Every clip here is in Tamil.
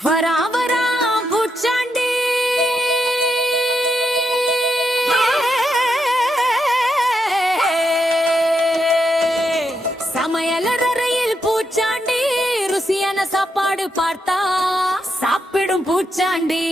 வரா வரா பூச்சாண்டி சமையலறையில் பூச்சாண்டி ருசியான சாப்பாடு பார்த்தா சாப்பிடும் பூச்சாண்டி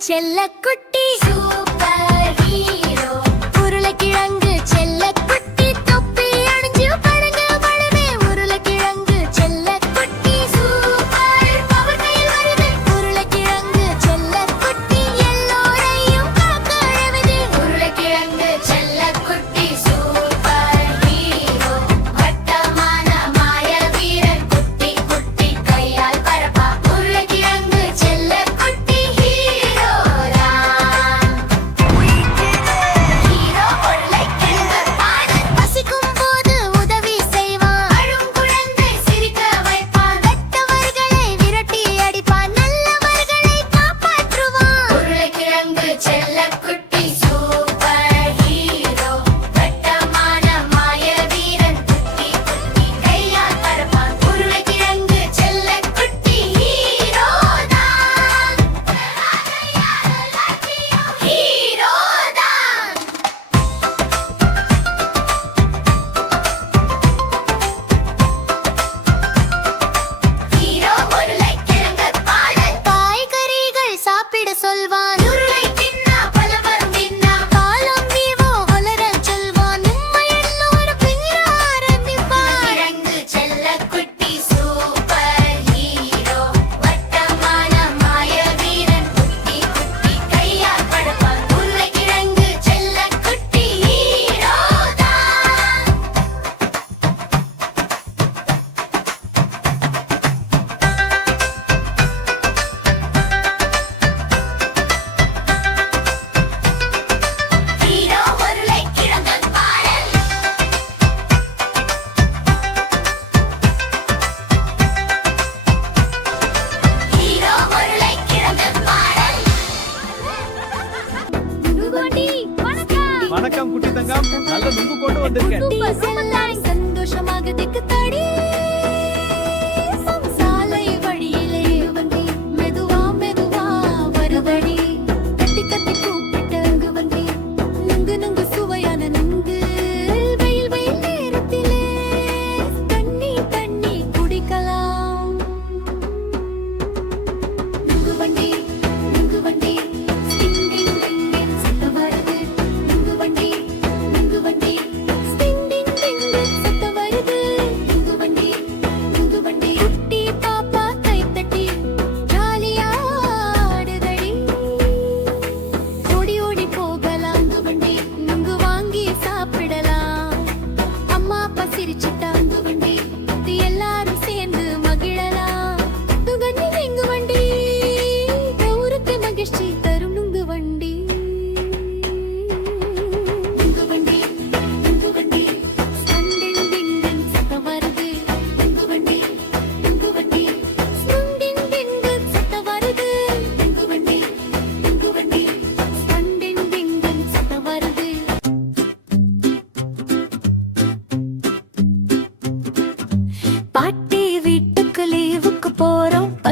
செல்லக்குட்டி சூப்பர் ஹீரோ உருளைக்கிழங்கு செல்லக்குட்டி தொப்பி அணிஞ்சு பழங்க பழமே உருளைக்கிழங்கு செல்லக்குட்டி சூப்பர் பவர் கையில் வருது உருளைக்கிழங்கு செல்லக்குட்டி எல்லோரையும் காக்க அழுவது உருளைக்கிழங்கு செல்லக்குட்டி சூப்பர் ஹீரோ வட்டமான மாய வீரன் குட்டி குட்டி கையால் பரப்பா உருளைக்கிழங்கு செல்லக்குட்டி சொல்வான் வணக்கம் குட்டி தங்கம், நல்ல நுங்கு கொண்டு வந்திருக்கேன். சந்தோஷமாக திக்கு தடி சாலை வழியிலே வந்தி மெதுவா மெதுவா வருவடி கட்டி கட்டி கூப்பிட்டு அங்கு வந்தி நுங்கு நுங்கு சுவையான நுங்கு வெயில் வெயில் நேரத்திலே தண்ணி தண்ணி குடிக்கலாம் நுங்கு வண்டி டிங் டிங் டிங் சத்தம் வருது நுங்கு வண்டி டிங் டிங் டிங் சத்தம் வருது நுங்கு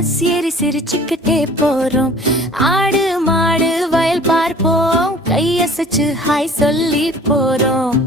பஸ் ஏறி சிரிச்சுக்கிட்டே போறோம். ஆடு மாடு வயல் பார்ப்போம், கையசைச்சு ஹாய் சொல்லி போறோம்.